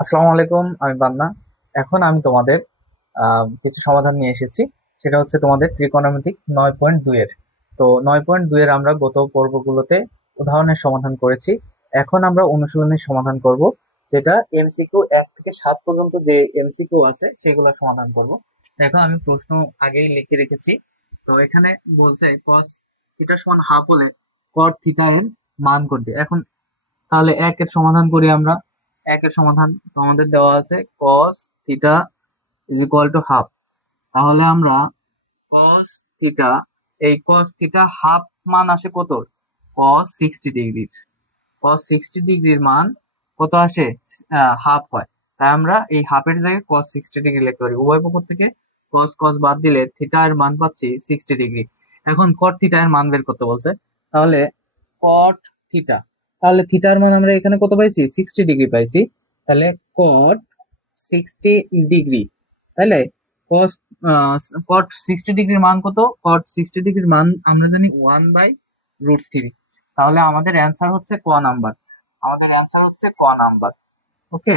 আসসালামু আলাইকুম, আমি বান্না। এখন আমি তোমাদের কিছু সমাধান নিয়ে এসেছি। সেটা হচ্ছে তোমাদের ত্রিকোণমিতিক 9.2 এর। তো 9.2 এর আমরা গত পর্বগুলোতে উদাহরণের সমাধান করেছি। এখন আমরা অনুশীলনের সমাধান করব, যেটা এমসিকিউ 1 থেকে 7 পর্যন্ত যে এমসিকিউ আছে সেগুলো সমাধান করব। দেখো, আমি প্রশ্ন আগেই লিখে রেখেছি। তো এখানে বলছে cos থিটা সমান হাফ হলে cot থিটা এর মান করতে। এখন তাহলে একের সমাধান করি আমরা। একের সমাধান তো আমাদের দেওয়া আছে cos theta is equal to half. তাহলে আমরা cos থিটা, এই cos থিটা হাফ মান আসে কত? cos 60 ডিগ্রির। cos 60 ডিগ্রির মান কত আসে? হাফ হয়। তাই আমরা এই হাফের জায়গায় cos 60 ডিগ্রি লিখতে পারি। উভয় পক্ষ থেকে cos cos বাদ দিলে থিটা এর মান পাচ্ছি 60 ডিগ্রি। এখন cot থিটা এর মান বের করতে বলছে। তাহলে cot থিটা, তাহলে থিটার মান আমরা এখানে কত পাইছি? 60 ডিগ্রি পাইছি। তাহলে cot 60 ডিগ্রি, তাহলে cos cot 60 ডিগ্রির মান কত? cot 60 ডিগ্রির মান আমরা জানি 1/√3। তাহলে আমাদের অ্যান্সার হচ্ছে ক নাম্বার। আমাদের অ্যান্সার হচ্ছে ক নাম্বার। ওকে,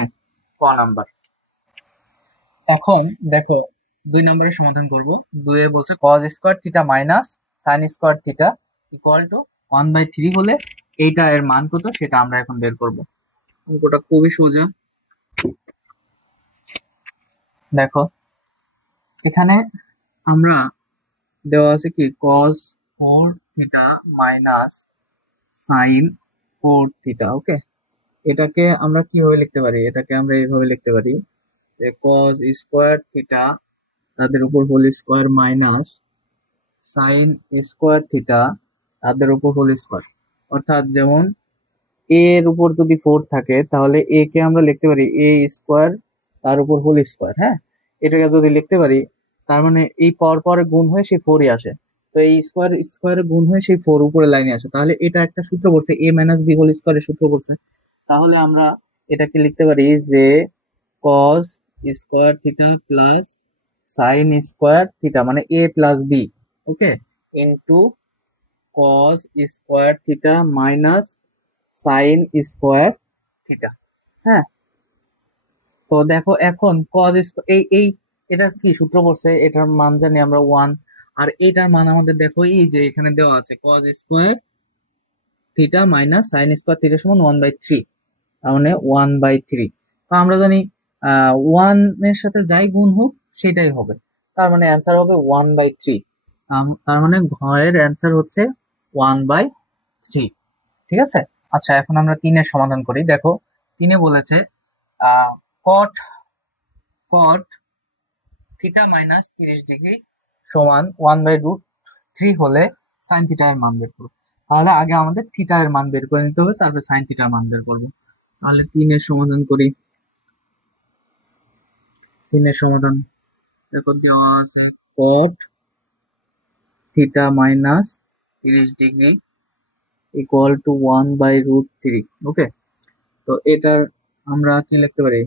ক নাম্বার। এখন দেখো, 2 নম্বরের সমাধান করব। 2-এ বলছে cos square theta minus sine square theta equal to 1/3 হলে এইটা এর মান কত সেটা আমরা এখন বের করব। অঙ্কটা খুবই সোজা। দেখো, এখানে আমরা দেওয়া আছে কি cos 4 theta minus sine 4 theta. Okay, এটাকে আমরা কিভাবে লিখতে পারি? এটাকে আমরা এইভাবে লিখতে পারি যে cos স্কোয়ার থিটা তাদের উপর whole square minus sine square theta তাদের উপর হোল স্কোয়ার। অর্থাৎ যেমন এ এর উপর যদি 4 থাকে তাহলে এ কে আমরা লিখতে পারি এ স্কোয়ার তার উপর হোল স্কোয়ার। হ্যাঁ, এটাকে যদি লিখতে পারি, তার মানে এই পর পরে গুণ হয়ে সেই 4ই আসে। তো এই স্কোয়ার স্কোয়ারে গুণ হয়ে সেই 4 উপরে লাইনে আসে। তাহলে এটা একটা সূত্র পড়ছে, এ মাইনাস বি হোল স্কোয়ারের সূত্র পড়ছে। তাহলে আমরা এটাকে লিখতে পারি যে cos square theta plus sine square theta মানে A plus B, okay, into cos square theta minus sine square theta. হ্যাঁ, তো দেখো এখন এই এই এটার কি সূত্র পড়ছে? এটার মান জানি আমরা 1। আর এটার মান আমাদের দেখো এই যে এখানে দেওয়া আছে cos square theta minus sine square theta সমান 1/3। তার মানে 1/3। তো আমরা জানি 1 এর সাথে যাই গুণ হোক সেটাই হবে। তার মানে অ্যান্সার হবে 1/3। তার মানে ঘরের অ্যান্সার হচ্ছে 1/3। ঠিক আছে। আচ্ছা, এখন আমরা 3-এর সমাধান করি। দেখো, 3-এ বলেছে কট কট থিটা মাইনাস 30 ডিগ্রি সমান 1/√3 হলে সাইন থিটা এর মান বের করবো। তাহলে আগে আমাদের থিটা এর মান বের করে নিতে হবে, তারপর সাইন থিটার মান বের করবো। তাহলে 3-এর সমাধান করি। 3-এর সমাধান দেখো, দেওয়া আছে কট theta minus 30 degree equal to 1/√3। ওকে, তো এটার আমরা কি লিখতে পারি?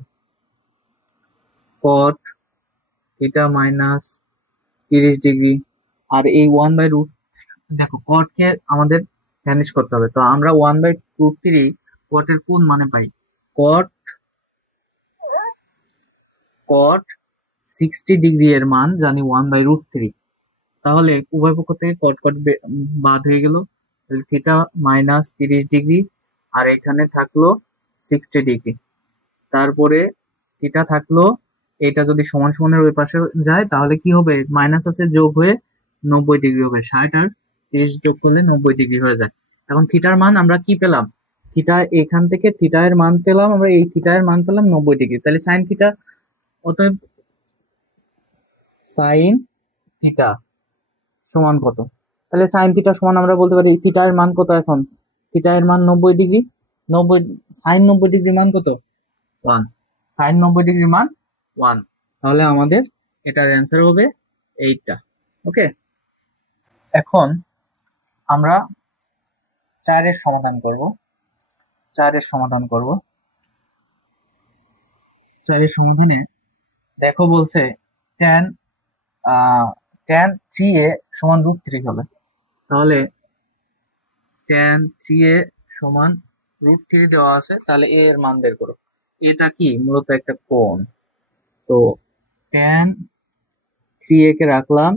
কট থিটা মাইনাস 30 ডিগ্রি, আর এই 1/√, দেখো কট কে আমাদের ভ্যানিশ করতে হবে। তো আমরা 1/√3 কটের কোন মানে পাই? কট কট 60 ডিগ্রি এর মান জানি 1/√3। তাহলে উভয় পক্ষ থেকে কট কট বাদ হয়ে গেল। তাহলে থিটা মাইনাস 30 ডিগ্রি, আর এখানে থাকলো 60 ডিগ্রি। তারপরে থিটা থাকলো, এটা যদি সমান সমানের ওই পাশে যায় তাহলে কি হবে? মাইনাস আছে যোগ হয়ে 90 ডিগ্রি হবে। 60 আর 30 যোগ করলে 90 ডিগ্রি হয়ে যায়। এখন থিটার মান আমরা কি পেলাম? থিটা, এখান থেকে থিটা এর মান পেলাম আমরা, এই থিটা এর মান পেলাম 90 ডিগ্রি। তাহলে সাইন থিটা, অতএব সাইন থিটা সমান কত? তাহলে সাইন থিটা সমান আমরা বলতে পারি থিটা এর মান কত এখন? থিটা এর মান 90 ডিগ্রি। 90, সাইন 90 ডিগ্রি মান কত? 1। সাইন 90 ডিগ্রি মান 1। তাহলে আমাদের এটার অ্যান্সার হবে এইটা। ওকে, এখন আমরা 4-এর সমাধান করব। 4-এর সমাধান করব। 4-এর সমাধানে দেখো বলছে tan tan 3a সমান √3 হলে, তাহলে tan 3a সমান √3 দেওয়া আছে, তাহলে a এর মান বের করো। এটা কি মূলত একটা কোণ। তো tan 3a কে রাখলাম,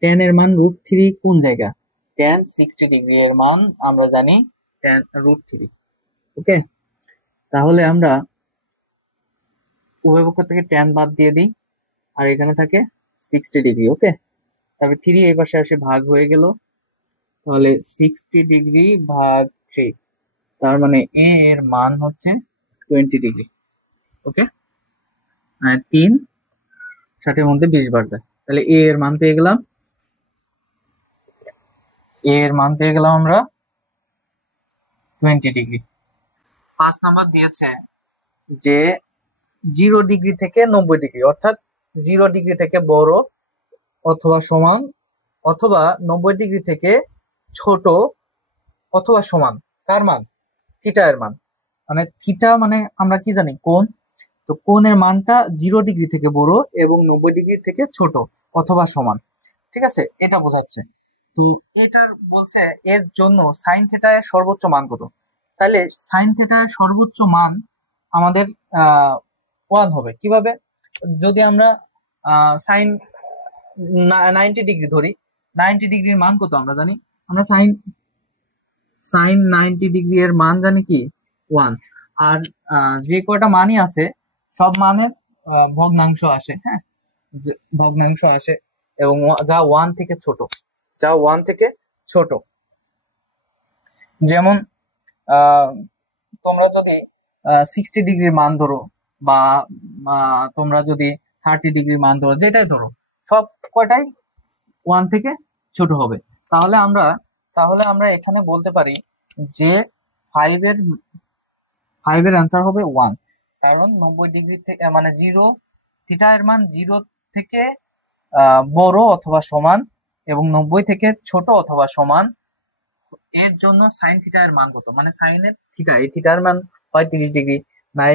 tan এর মান √3 কোন জায়গা, tan 60 ডিগ্রি এর মান আমরা জানি tan √3। ওকে, তাহলে আমরা উভয় পক্ষ থেকে tan বাদ দিয়ে দিই, আর এখানে থাকে 60 ডিগ্রি। ওকে, তারপরে 3 এই পাশে আসে ভাগ হয়ে গেল, তাহলে 60 ডিগ্রি ভাগ 3, তার মানে এ এর মান হচ্ছে 20 ডিগ্রি। ওকে, 3 60 মধ্যে 20 বার যায়, তাহলে এ এর মান পেয়ে গেলাম, আমরা 20 ডিগ্রি। 5 নাম্বার দিয়েছে যে 0 ডিগ্রি থেকে 90 ডিগ্রি, অর্থাৎ 0 ডিগ্রি থেকে বড় অথবা সমান, অথবা 90 ডিগ্রি থেকে ছোট অথবা সমান, কার মান, থিটা এর মান। মানে থিটা মানে আমরা কি জানি, কোণ। তো কোণের মানটা 0 ডিগ্রি থেকে বড় এবং 90 ডিগ্রি থেকে ছোট অথবা সমান, ঠিক আছে, এটা বোঝাচ্ছে। তো এটার বলছে এর জন্য সাইন থিটা এর সর্বোচ্চ মান কত, তাহলে সাইন থিটা এর সর্বোচ্চ মান আমাদের 1 হবে। কিভাবে, যদি আমরা সাইন 90 ডিগ্রি ধরি, 90 ডিগ্রির মান কত আমরা জানি, আমরা সাইন 90 ডিগ্রি এর মান জানি কি 1। আর যে কয়টা মানই আছে সব মানের ভগ্নাংশ আসে, হ্যাঁ, ভগ্নাংশ আসে, এবং যা 1 থেকে ছোট, যেমন তোমরা যদি 60 ডিগ্রির মান ধরো, বা তোমরা যদি 30 ডিগ্রির মান ধরো, যেটাই ধরো, সব কয়টাই 1 থেকে ছোট হবে। তাহলে আমরা এখানে বলতে পারি যে 5 এর অ্যান্সার হবে 1, কারণ 90 ডিগ্রি থেকে মানে 0, থিটা এর মান 0 থেকে বড় অথবা সমান এবং 90 থেকে ছোট অথবা সমান, এর জন্য সাইন থিটা এর মান কত, মানে সাইনের থিটা, এই থিটার মান হয় 30 ডিগ্রি, নাই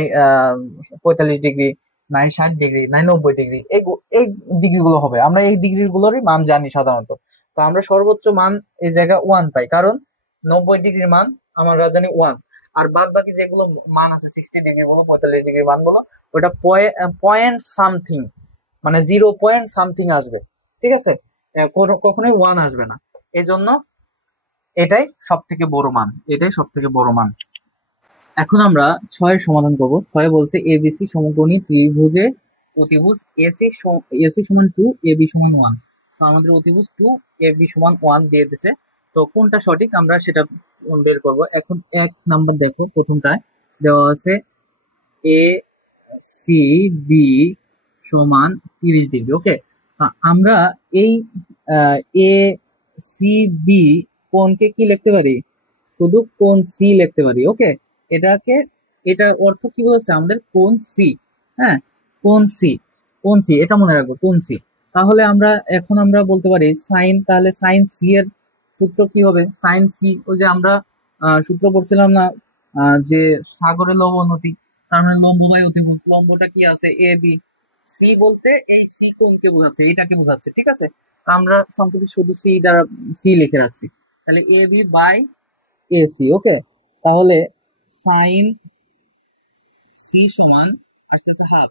45 ডিগ্রি, নাই 60 ডিগ্রি, নাই 90 ডিগ্রি, এই ডিগ্রি গুলো হবে। আমরা এই ডিগ্রি গুলোরই মান জানি সাধারণত। তো আমরা সর্বোচ্চ মান এই জায়গায় 1 পাই, কারণ 90 ডিগ্রির মান আমরা জানি 1, আর বাদ বাকি যেগুলো মান আছে 60 ডিগ্রি বলো 45 ডিগ্রি মান বলো, ওটা পয়েন্ট সামথিং, মানে 0 পয়েন্ট সামথিং আসবে, ঠিক আছে, কখনোই 1 আসবে না। এই জন্য এটাই সব থেকে বড় মান। এখন আমরা 6 এর সমাধান করব। 6 বলছে এবিসি সমকোণী ত্রিভুজে অতিভুজ এসি সমান 2, এবি সমান 1। তো আমাদের অতিভুজ 2, এবি সমান 1 দিয়ে দিয়েছে। তো কোনটা সঠিক আমরা সেটা বের করব। এখন 1 নাম্বার দেখো, প্রথমটায় দেওয়া আছে এ সি বি সমান 30 ডিগ্রি। ওকে, আমরা এই এ সি বি কোণকে কি লিখতে পারি, শুধু কোণ সি লিখতে পারি। ওকে, এটার অর্থ কি বলছে আমাদের, কোণ সি, হ্যাঁ, কোণ সি এটা মনে রাখবো, কোণ সি। তাহলে এখন আমরা বলতে পারি সাইন, তাহলে সাইন সি এর সূত্র কি হবে, সাইন সি, ওই যে আমরা সূত্র পড়ছিলাম না, যে সাগরে লবণ নদী, তার মানে লম্ব বাই অতিভুজ, লম্বটা কি আছে এ বি, সি বলতে এই সি কোণকে বোঝাচ্ছে, এটাকে বোঝাচ্ছে, ঠিক আছে। আমরা সংক্ষেপে শুধু সি দ্বারা সি লিখে রাখছি, তাহলে A B by A C. ওকে, তাহলে সাইন সি সমান আসতেছে হাফ,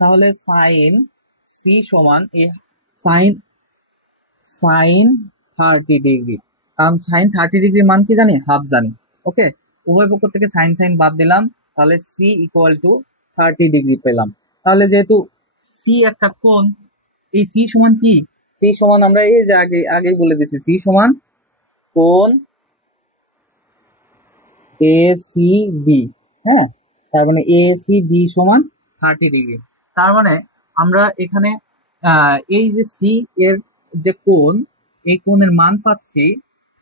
তাহলে সাইন সি সমান সাইন 30 ডিগ্রি, কারণ সাইন 30 ডিগ্রির মান কি জানি, হাফ জানি। ওকে, উভয় পক্ষ থেকে সাইন বাদ দিলাম, তাহলে সি ইকুয়াল টু 30 ডিগ্রি পেলাম। তাহলে যেহেতু সি একটা কোণ, এই সি সমান কি, সি সমান আমরা এই যে আগেই বলে দিয়েছি, সি সমান কোণ এ সি বি, হ্যাঁ, তার মানে এ সি বি সমান 30 ডিগ্রি। তার মানে আমরা এখানে এই যে সি এর যে কোণ, এই কোণের মান পাচ্ছি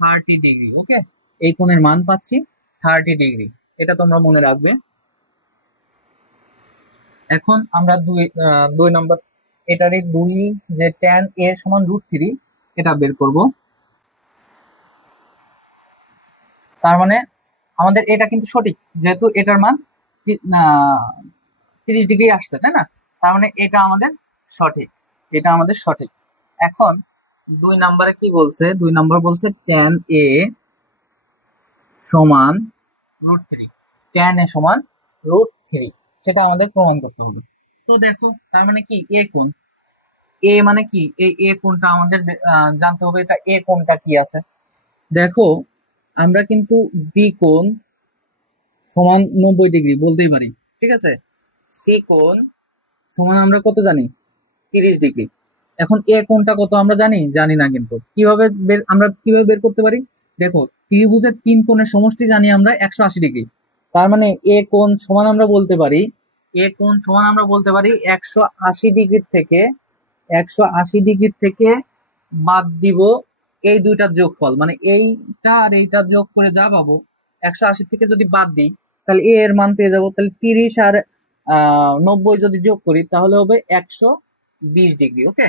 30 ডিগ্রি। ওকে, এই কোণের মান পাচ্ছি 30 ডিগ্রি, এটা তোমরা মনে রাখবে। এখন আমরা দুই নম্বর, এটারই দুই, যে tan a সমান √3, এটা বের করব। তার মানে আমাদের এটা কিন্তু সঠিক, যেহেতু এটার মান 30 ডিগ্রি আসছে, তাই না, তার মানে এটা আমাদের সঠিক। এখন 2 নম্বরে কি বলছে, 2 নম্বর বলছে tan a সমান √3, tan a সমান √3, সেটা আমাদের প্রমাণ করতে হবে। তো দেখো তার মানে কি এ কোণ, এ মানে কি এই এ কোণটা আমাদের জানতে হবে, এটা এ কোণটা কি আছে। দেখো আমরা কিন্তু বি কোণ সমান 90 ডিগ্রি বলতেই পারি, ঠিক আছে। সি কোণ সমান আমরা কত জানি, 30 ডিগ্রি। এখন এ কোণটা কত আমরা জানি, জানি না, কিন্তু কিভাবে আমরা কিভাবে বের করতে পারি। দেখো ত্রিভুজের তিন কোণের সমষ্টি জানি আমরা 180 ডিগ্রি। তার মানে এ কোণ সমান আমরা বলতে পারি, এ কোণ সমান আমরা বলতে পারি 180 ডিগ্রি থেকে বাদ দিব এই দুইটার যোগফল, মানে এইটা আর এইটা যোগ করে যা পাবো, 180 থেকে যদি বাদ দিই তাহলে এ এর মান পেয়ে যাবো। তাহলে 30 আর 90 যদি যোগ করি তাহলে হবে 120 ডিগ্রি। ওকে,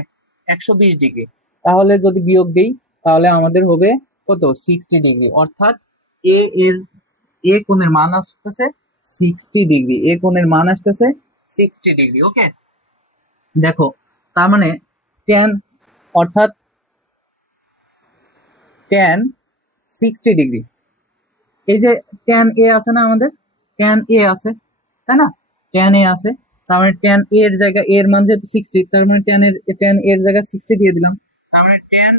120 ডিগ্রি। তাহলে যদি বিয়োগ দিই তাহলে আমাদের হবে কত, 60 ডিগ্রি। অর্থাৎ এ এর এ কোণের মান আসতেছে 60 ডিগ্রি, এ কোণের মান আসতেছে 60 ডিগ্রি। ওকে, দেখো তার মানে ট্যান, অর্থাৎ ট্যান 60 ডিগ্রি, এই যে ট্যান এ আছে না, আমাদের ট্যান এ আছে, তাই না, ট্যান এ আছে। তার মানে ট্যান এর জায়গা এর মান যেহেতু 60, তার মানে ট্যান এর জায়গায় 60 দিয়ে দিলাম। তার মানে এ ট্যান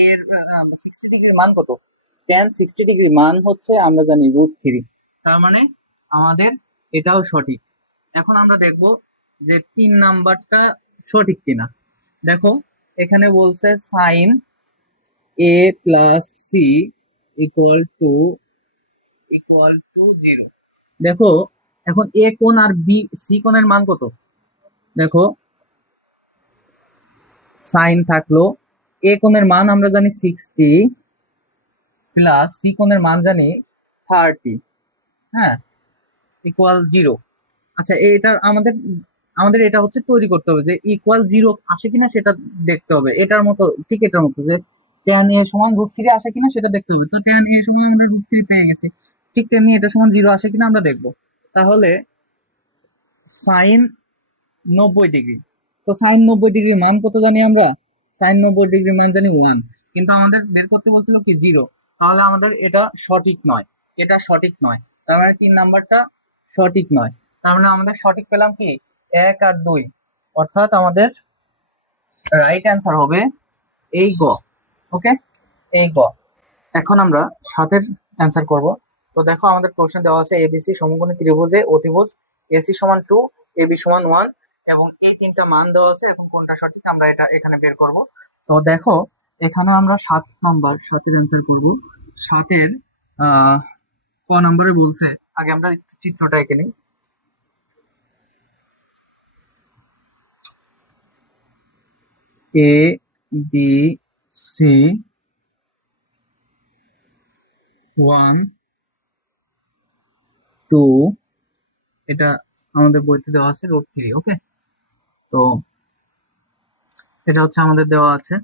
এর 60 ডিগ্রির মান কত, ট্যান 60 ডিগ্রির মান হচ্ছে আমরা জানি √3। তার মানে আমাদের এটাও সঠিক। এখন আমরা দেখব যে 3 নাম্বারটা সঠিক কিনা। দেখো এখানে বলছে sine a plus C equal to 0। দেখো এখন এ কোণ আর বি সি কোণের মান কত, দেখো সাইন থাকলো, এ কোণের মান আমরা জানি 60 প্লাস সি কোণের মান জানি 30, হ্যাঁ, ইকুয়াল 0। আচ্ছা এটার আমাদের আমাদের এটা হচ্ছে তৈরি করতে হবে যে ইকুয়াল 0 আসে কিনা সেটা দেখতে হবে। এটার মতো, ঠিক এটার মতো যে ট্যান এ সমান √3 আসে কিনা সেটা দেখতে হবে। তো ট্যান এ সমান আমরা √3 পেয়ে গেছি, ঠিক তেমনি এটা সমান 0 আসে কিনা আমরা দেখবো। তাহলে সাইন 90 ডিগ্রি, তো সাইন 90 ডিগ্রির মান কত জানি আমরা, সাইন 90 ডিগ্রির মান জানি 1, কিন্তু আমাদের বের করতে বলছিল কি 0। তাহলে আমাদের এটা সঠিক নয়, এটা সঠিক নয়। তার মানে 3 নাম্বারটা সঠিক নয়। তার মানে আমাদের সঠিক পেলাম কি 1 আর 2, অর্থাৎ আমাদের রাইট অ্যান্সার হবে এই গ। ওকে, এই গ। এখন আমরা 7-এর অ্যান্সার করব। তো দেখো আমাদের প্রশ্ন দেওয়া আছে এবিসি সমকোণী ত্রিভুজে অতিভুজ এসি সমান 2, এবি সমান 1, এবং এই 3টা মান দেওয়া আছে। এখন কোনটা সঠিক আমরা এটা এখানে বের করব। তো দেখো এখানে আমরা 7-এর অ্যান্সার করব। 7-এর ক নাম্বারে বলছে, আগে আমরা একটু চিত্রটা এঁকে নিই। এ বি সি 1 2, এটা আমাদের বইতে দেওয়া আছে √3। ওকে, তো এটা হচ্ছে আমাদের দেওয়া আছে।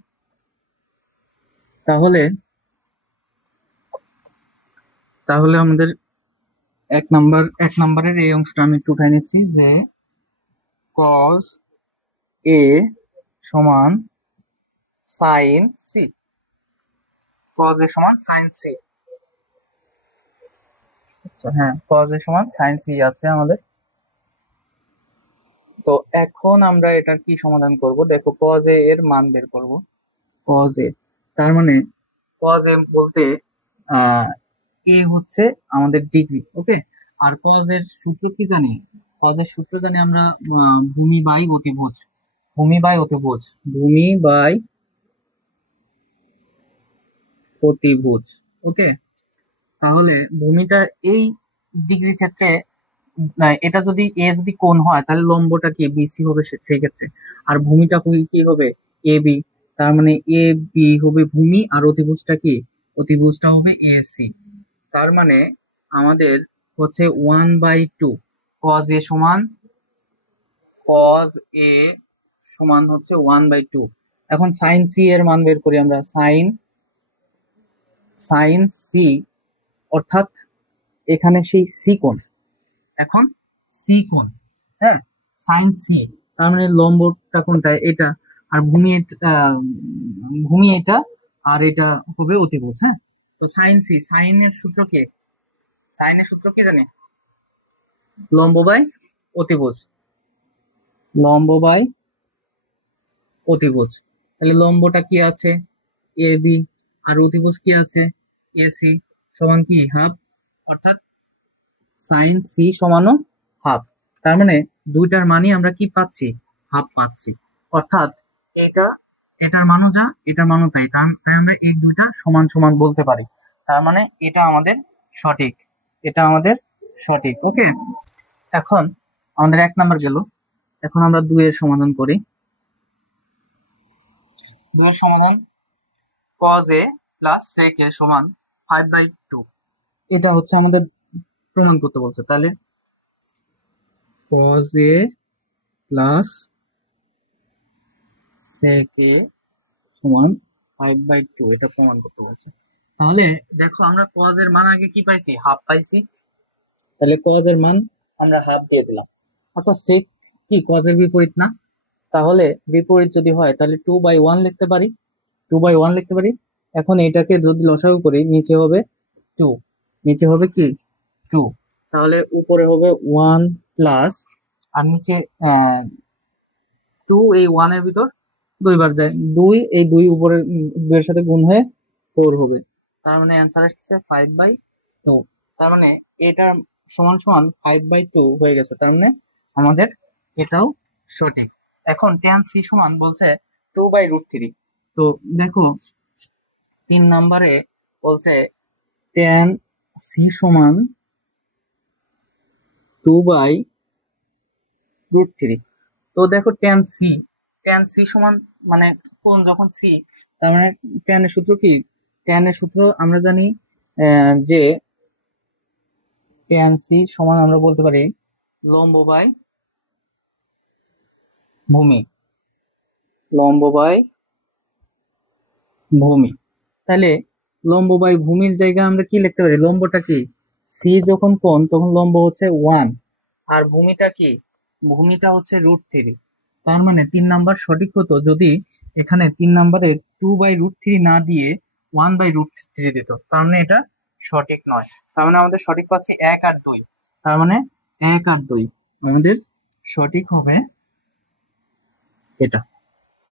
তাহলে তাহলে আমাদের 1 নাম্বারের এই অংশটা আমি একটু উঠাই নিচ্ছি যে cos a সমান sin c, cos a সমান sin c। আচ্ছা হ্যাঁ, cos a সমান sin c আছে আমাদের। তো এখন আমরা এটার কি সমাধান করব, দেখো cos a এর মান বের করব। cos a, তার মানে cos a বলতে এ হচ্ছে আমাদের ডিগ্রি। ওকে, আর cos এর সূত্র কি জানি, cos এর সূত্র জানি আমরা ভূমি বাই অতিভুজ, ভূমি বাই অতিভুজ, ভূমি বাই অতিভুজ। ওকে, তাহলে ভূমিটা এই ডিগ্রি ক্ষেত্রে এটা যদি এ যদি কোণ হয় তাহলে লম্বটা কি বিসি হবে সেই ক্ষেত্রে, আর ভূমিটা কি হবে এ বি। তার মানে এ বি হবে ভূমি আর অতিভুজটা কি, অতিভুজটা হবে এসি। তার মানে আমাদের হচ্ছে 1/2 cos a সমান, cos a সমান হচ্ছে 1/2। এখন sin c এর মান বের করি আমরা, sin c, অর্থাৎ এখানে সেই সি কোণ, এখন সি কোণ, হ্যাঁ, সাইন সি। তার মানে লম্বটা কোনটা, এটা, আর ভূমি এটা, আর এটা হবে অতিভুজ। হ্যাঁ, তো সাইন সি, সাইনের সূত্র কি, সাইনের সূত্র কি জানি, লম্ব বাই অতিভুজ, লম্ব বাই অতিভুজ। তাহলে লম্বটা কি আছে এ বি, আর অতিভুজ কি আছে এসি, সমান কি হাফ, অর্থাৎ সাইন সি সমানও হাফ। তার মানে দুইটার মানই আমরা কি পাচ্ছি, হাফ পাচ্ছি। অর্থাৎ এটা, এটার মানও যা এটার মানও তাই, তাই আমরা এই দুইটা সমান সমান বলতে পারি। তার মানে এটা আমাদের সঠিক, এটা আমাদের সঠিক। ওকে, এখন আমাদের 1 নাম্বার গেল। এখন আমরা 2 এর সমাধান করি। 2 এর সমাধান cos a plus sec a সমান 5/2, এটা হচ্ছে আমাদের প্রমাণ করতে বলছে। তাহলে cos a plus sec a সমান 5/2, এটা প্রমাণ করতে বলছে। তাহলে দেখো আমরা cos এর মান আগে কি পাইছি, হাফ পাইছি, তাহলে cos এর মান আমরা হাফ দিয়ে দিলাম। আচ্ছা sec কি cos এর বিপরীত না, তাহলে বিপরীত যদি হয় তাহলে 2/1 লিখতে পারি, 2/1 লিখতে পারি। এখন এটাকে যদি লসাগু করি নিচে হবে 2, নিচে হবে কি 2, তাহলে উপরে হবে 1 প্লাস, আর নিচে 2 এই 1 এর ভিতর 2 বার যায়, 2 এই 2 উপরে 2 এর সাথে গুণ হয়ে 4 হবে। তার মানে অ্যান্সার আসছে 5/2। তার মানে এটা সমান সমান 5/2 হয়ে গেছে, তার মানে আমাদের এটাও সঠিক। এখন tan c সমান বলছে 2/√3। তো দেখো 3 নম্বরে বলছে tan c সমান 2/√3। তো দেখো tan c সমান মানে কোন যখন c, তার মানে tan এর সূত্র কি, tan এর সূত্র আমরা জানি যে tan c সমান আমরা বলতে পারি লম্ব বাই ভূমি, লম্ব বাই ভূমি। তাহলে লম্ব বাই ভূমির জায়গায় আমরা কি লিখতে পারি, লম্বটা কি সি যখন কোণ তখন লম্ব হচ্ছে 1, আর ভূমিটা কি, ভূমিটা হচ্ছে √3। তার মানে 3 নাম্বার সঠিক হতো যদি এখানে 3 নাম্বারে 2/√3 না দিয়ে 1/√3 দিত, তার মানে এটা সঠিক নয়। তার মানে আমাদের সঠিক পাচ্ছি 1 আর 2, তার মানে 1 আর 2 আমাদের সঠিক হবে এটা।